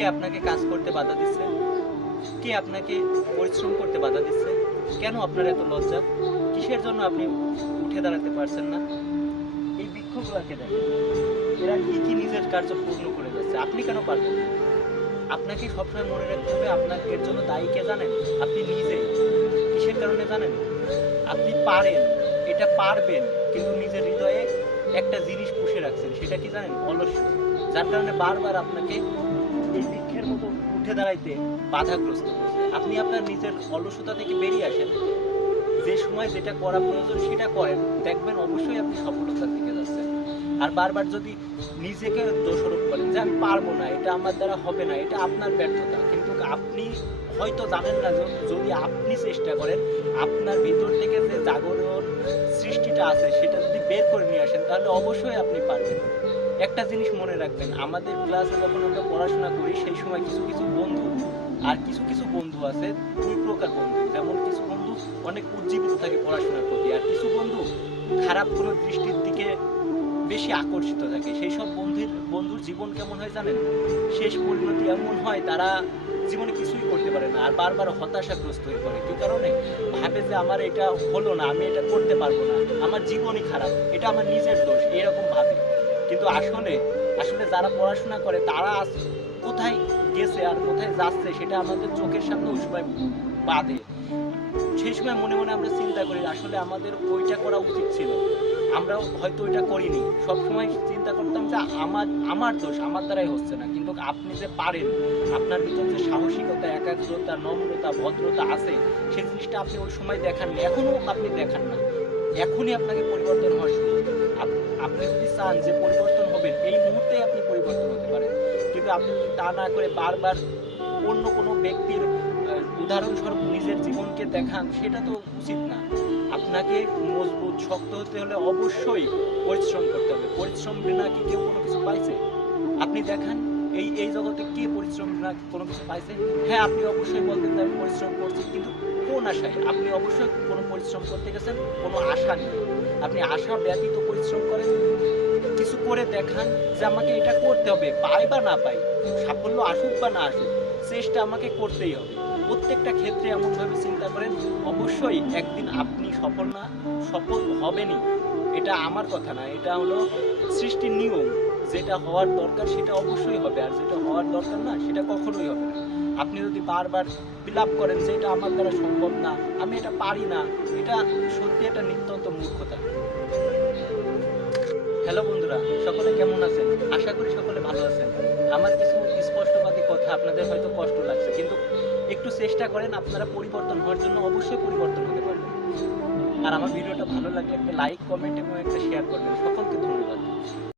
কে আপনাকে কাজ করতে বাধা দিচ্ছে? কে আপনাকে পরিশ্রম করতে বাধা দিচ্ছে? কেন আপনার এত লজ্জা? কিসের জন্য আপনি উঠে দাঁড়াতে পারছেন না? এই বৃক্ষগুলোকে দেখেন। এরা কি কি নিজের কার্য পূর্ণ করে যাচ্ছে? আপনি কেন পারবেন? আপনাকে সবসময় মনে রাখতে হবে আপনাকে এর জন্য দায়ী কে জানেন? আপনি নিজে। কিসের কারণে জানেন? আপনি পারেন। এটা পারবেন, কিন্তু নিজের হৃদয়ে একটা জিনিস পুষে রাখছেন। সেটা কি জানেন? অলস্য যার কারণে বারবার আপনাকে উঠে দাঁড়াইতে বাধাগ্রস্ত আপনি আপনার নিজের অলসতা থেকে বেরিয়ে আসেন। যে সময় যেটা করা প্রয়োজন সেটা করেন। দেখবেন অবশ্যই আপনি সফলতার দিকে যাচ্ছেন। আর বারবার যদি নিজেকে দোষারোপ করেন, যে আমি পারব না, এটা আমার দ্বারা হবে না, এটা আপনার ব্যর্থতা। কিন্তু আপনি হয়তো জানেন না যদি আপনি চেষ্টা করেন, আপনার ভিতর থেকে যে জাগরণ সৃষ্টিটা আছে, সেটা যদি বের করে নিয়ে আসেন, তাহলে অবশ্যই আপনি পারবেন। একটা জিনিস মনে রাখবেন, আমাদের ক্লাসে যখন আমরা পড়াশোনা করি, সেই সময় কিছু কিছু বন্ধু আর কিছু কিছু বন্ধু আছে, দুই প্রকার বন্ধু। যেমন কিছু বন্ধু অনেক উজ্জীবিত থাকে পড়াশোনার প্রতি আর কিছু বন্ধু খারাপ কোনো দৃষ্টির দিকে বেশি আকর্ষিত থাকে। সেই সব বন্ধুর বন্ধুর জীবন কেমন হয় জানেন? শেষ পরিণতি এমন হয়, তারা জীবনে কিছুই করতে পারে না আর বারবার হতাশাগ্রস্ত হয়ে পড়ে। কি কারণে? ভাবে যে আমার এটা হলো না, আমি এটা করতে পারব না। আমার জীবনই খারাপ, এটা আমার নিজের দোষ, এরকম ভাবে। কিন্তু আসলে আসলে যারা পড়াশোনা করে, তারা কোথায় গেছে আর কোথায় যাচ্ছে সেটা আমাদের চোখের সামনে ওই সময় বাদে। সেই সময় মনে মনে আমরা চিন্তা করি, আসলে আমাদের ওইটা করা উচিত ছিল। আমরা হয়তো ওইটা করিনি। সব সময় চিন্তা করতাম যে আমার আমার দোষ, আমার দ্বারাই হচ্ছে না। কিন্তু আপনি যে পারেন, আপনার ভিতর যে সাহসিকতা, একাগ্রতা, নম্রতা, ভদ্রতা আছে, সেই জিনিসটা আপনি ওই সময় দেখাননি। এখনও আপনি দেখান না। এখনই আপনাকে পরিবর্তন হওয়ার আপনি যদি চান যে পরিবর্তন হবেন, এই মুহূর্তে আপনি পরিবর্তন হতে পারেন। কিন্তু আপনি তা না করে বারবার অন্য কোনো ব্যক্তির উদাহরণস্বরূপ নিজের জীবনকে দেখান, সেটা তো উচিত না। আপনাকে মজবুত, শক্ত হতে হলে অবশ্যই পরিশ্রম করতে হবে। পরিশ্রম বিনা কি কেউ কোনো কিছু পাইছে? আপনি দেখান, এই এই জগতে কে পরিশ্রম বিনা কোনো কিছু পাইছে? হ্যাঁ আপনি অবশ্যই বলতেন যে আমি পরিশ্রম করছি, কিন্তু কোন আশায়? আপনি অবশ্যই কোনো পরিশ্রম করতে গেছেন, কোনো আশা নেই। আপনি আশা ব্যতীত পরিশ্রম করেন কিছু করে দেখান যে আমাকে এটা করতে হবে পাই বা না পাই সাফল্য আসুক বা না আসুক, চেষ্টা আমাকে করতেই হবে। প্রত্যেকটা ক্ষেত্রে এমনভাবে চিন্তা করেন, অবশ্যই একদিন আপনি সফল না, সফল হবেনই। এটা আমার কথা না, এটা হলো সৃষ্টির নিয়ম। যেটা হওয়ার দরকার সেটা অবশ্যই হবে, আর যেটা হওয়ার দরকার না, সেটা কখনোই হবে না। আপনি যদি বারবার বিলাপ করেন যে এটা আমার দ্বারা সম্ভব না, আমি এটা পারি না, এটা সত্যি একটা নিত্যন্ত মূর্খতা। হ্যালো বন্ধুরা, সকলে কেমন আছেন? আশা করি সকলে ভালো আছেন। আমার কিছু স্পষ্টবাদী কথা আপনাদের হয়তো কষ্ট লাগছে, কিন্তু একটু চেষ্টা করেন আপনারা পরিবর্তন হওয়ার জন্য অবশ্যই পরিবর্তন হতে পারবেন। আর আমার ভিডিওটা ভালো লাগলে একটা লাইক কমেন্ট এবং একটা শেয়ার করবেন। সকলকে ধন্যবাদ।